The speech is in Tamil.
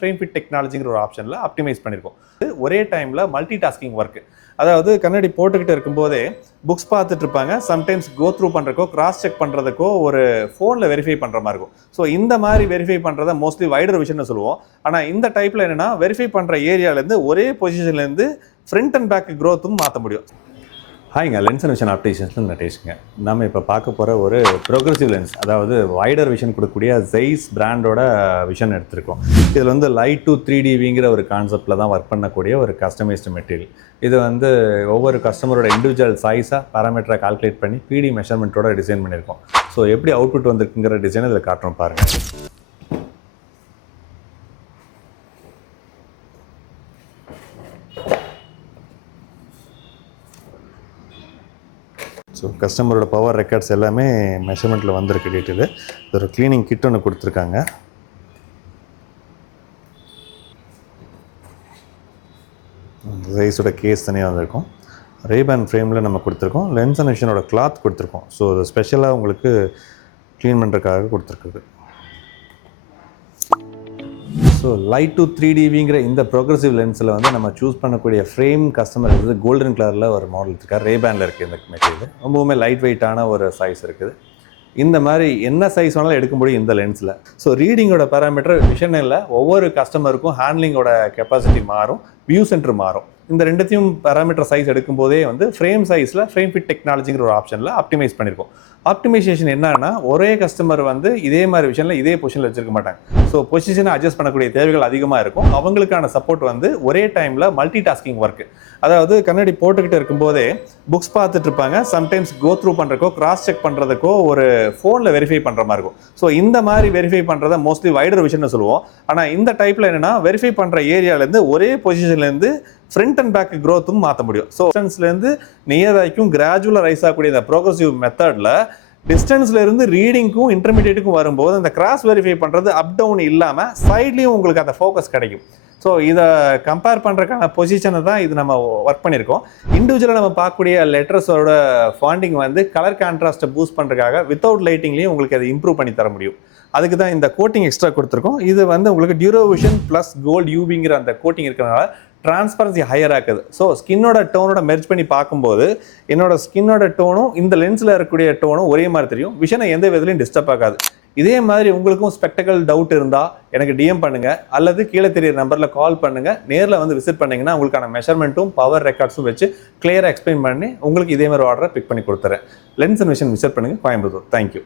ஃப்ரேம் ஃபிட் டெக்னாலஜிங்கிற ஒரு ஆப்ஷனில் ஆப்டிமைஸ் பண்ணியிருக்கோம். ஒரே டைமில் மல்டி டாஸ்கிங் ஒர்க். அதாவது கண்ணாடி போட்டுக்கிட்டு இருக்கும்போதே புக்ஸ் பார்த்துட்டு இருப்பாங்க. சம்டைம்ஸ் கோ த்ரூ பண்ணுறக்கோ கிராஸ் செக் பண்ணுறதுக்கோ ஒரு ஃபோனில் வெரிஃபை பண்ணுற மாதிரி இருக்கும். ஸோ இந்த மாதிரி வெரிஃபை பண்ணுறத மோஸ்ட்லி வைடர் விஷன்னு சொல்லுவோம். ஆனால் இந்த டைப்பில் என்னென்னா வெரிஃபை பண்ணுற ஏரியாவிலேருந்து ஒரே பொசிஷன்லேருந்து ஃப்ரண்ட் அண்ட் பேக் க்ரோத்தும் மாற்ற முடியும். ஹாய்ங்க, லென்ஸ் அண்ட் விஷன் ஆப்டிஷன்ஸ் நட்டேஷுங்க. நம்ம இப்போ பார்க்க போகிற ஒரு ப்ரோக்ரெசிவ் லென்ஸ், அதாவது வைடர் விஷன் கொடுக்கக்கூடிய ஜெய்ஸ் பிராண்டோட விஷன் எடுத்திருக்கோம். இதில் வந்து லைட் டு 3Dங்கிற ஒரு கான்செப்டில் தான் ஒர்க் பண்ணக்கூடிய ஒரு கஸ்டமைஸ்டு மெட்டீரியல். இது வந்து ஒவ்வொரு கஸ்டமரோட இண்டிவிஜுவல் சைஸாக பேராமீட்டரை கால்குலேட் பண்ணி பிடி மெஷர்மெண்ட்டோட டிசைன் பண்ணியிருக்கோம். ஸோ எப்படி அவுட்புட் வந்திருக்குங்கிற டிசைன் இதில் காட்டுறோம் பாருங்கள். ஸோ கஸ்டமரோட பவர் ரெக்கார்ட்ஸ் எல்லாமே மெஷர்மெண்ட்டில் வந்திருக்கு டீட்டெயிலு. இது ஒரு க்ளீனிங் கிட் ஒன்று கொடுத்துருக்காங்க. சைஸோட கேஸ் தனியாக வந்திருக்கும். ரேபேன் ஃப்ரேமில் நம்ம கொடுத்துருக்கோம். லென்ஸ் அண்ட் விஷனோட கிளாத் கொடுத்துருக்கோம். ஸோ அது ஸ்பெஷலாக உங்களுக்கு க்ளீன் பண்ணுறதுக்காக கொடுத்துருக்குது. ஸோ லைட் டு 3Dங்கிற இந்த ப்ரோக்ரெசிவ் லென்ஸில் வந்து நம்ம சூஸ் பண்ணக்கூடிய ஃப்ரேம் கஸ்டமர் வந்து கோல்டன் கலரில் ஒரு மாடல் இருக்கார். ரேபேனில் இருக்குது இந்த மெட்டீரியல். ரொம்பவுமே லைட் வெயிட்டான ஒரு சைஸ் இருக்குது. இந்த மாதிரி என்ன சைஸ் வேணாலும் எடுக்க முடியும் இந்த லென்ஸில். ஸோ ரீடிங்கோட பேராமீட்டர் விஷன் இல்லை, ஒவ்வொரு கஸ்டமருக்கும் ஹேண்ட்லிங்கோட கெப்பாசிட்டி மாறும், வியூ சென்டர் மாறும். இந்த ரெண்டுத்தையும் பேராமீட்டர் சைஸ் எடுக்கும்போதே வந்து ஃப்ரேம் சைஸில் ஃப்ரேம் ஃபிட் டெக்னாலஜிங்கிற ஒரு ஆப்ஷனில் ஆப்டிமைஸ் பண்ணியிருக்கோம். ஆப்டிமைசேஷன் என்னன்னா, ஒரே கஸ்டமர் வந்து இதே மாதிரி விஷயம்ல இதே பொசிஷனில் வச்சிருக்க மாட்டாங்க. ஸோ பொசிஷனை அட்ஜஸ்ட் பண்ணக்கூடிய தேவைகள் அதிகமாக இருக்கும். அவங்களுக்கான சப்போர்ட் வந்து ஒரே டைமில் மல்டி டாஸ்கிங் ஒர்க். அதாவது கண்ணாடி போட்டுக்கிட்டு இருக்கும்போதே புக்ஸ் பார்த்துட்டு இருப்பாங்க. சம்டைம்ஸ் கோ த்ரூ பண்ணுறக்கோ கிராஸ் செக் பண்ணுறதுக்கோ ஒரு ஃபோனில் வெரிஃபை பண்ணுற மாதிரி இருக்கும். ஸோ இந்த மாதிரி வெரிஃபை பண்ணுறத மோஸ்ட்லி வைடர் விஷன்னு சொல்லுவோம். ஆனால் இந்த டைப்பில் என்னென்னா வெரிஃபை பண்ணுற ஏரியாவிலேருந்து ஒரே பொசிஷன்லேருந்து ஃப்ரண்ட் அண்ட் பேக் க்ரோத்தும் மாற்ற முடியும். ஸோ டிஸ்டன்ஸ்லேருந்து நியர் வரைக்கும் கிராஜுவலாக ரைஸ் ஆகக்கூடிய இந்த ப்ரோக்ரெசிவ் மெத்தடில் டிஸ்டன்ஸ்லேருந்து ரீடிங்க்கும் இன்டர்மீடியட்டுக்கும் வரும்போது அந்த கிராஸ் வெரிஃபை பண்ணுறது அப் டவுன் இல்லாமல் சைட்லேயும் உங்களுக்கு அந்த ஃபோக்கஸ் கிடைக்கும். ஸோ இதை கம்பேர் பண்ணுறதுக்கான பொசிஷனை தான் இது நம்ம ஒர்க் பண்ணியிருக்கோம். இண்டிவிஜுவலாக நம்ம பார்க்கக்கூடிய லெட்டர்ஸோட ஃபாண்டிங் வந்து கலர் கான்ட்ராஸ்ட்டை பூஸ்ட் பண்ணுறதுக்காக வித்தவுட் லைட்டிங்லேயும் உங்களுக்கு அதை இம்ப்ரூவ் பண்ணி தர முடியும். அதுக்கு தான் இந்த கோட்டிங் எக்ஸ்ட்ரா கொடுத்துருக்கோம். இது வந்து உங்களுக்கு டியூரோவிஷன் ப்ளஸ் கோல்ட் யூவிங்கிற அந்த கோட்டிங் இருக்கிறதுனால டிரான்ஸ்பரன்சி ஹையர் ஆக்குது. ஸோ ஸ்கின்னோட டோனோட மெர்ஜ் பண்ணி பார்க்கும்போது என்னோட ஸ்கின்னோட டோனும் இந்த லென்ஸில் இருக்கக்கூடிய டோனும் ஒரே மாதிரி தெரியும். விஷனை எந்த விதத்துலையும் டிஸ்டர்ப் ஆகாது. இதே மாதிரி உங்களுக்கும் ஸ்பெக்டக்கல் டவுட் இருந்தால் எனக்கு டிஎம் பண்ணுங்கள், அல்லது கீழே தெரியிற நம்பரில் கால் பண்ணுங்கள். நேரில் வந்து விசிட் பண்ணிங்கன்னா உங்களுக்கான மெஷர்மெண்ட்டும் பவர் ரெக்கார்ட்ஸும் வச்சு கிளியராக எக்ஸ்பிளைன் பண்ணி உங்களுக்கு இதே மாதிரி ஆர்டரை பிக் பண்ணி கொடுத்துறேன். லென்ஸ் அண்ட் விஷன் விசிட் பண்ணுங்கள், கோயம்புத்தூர். தேங்க்யூ.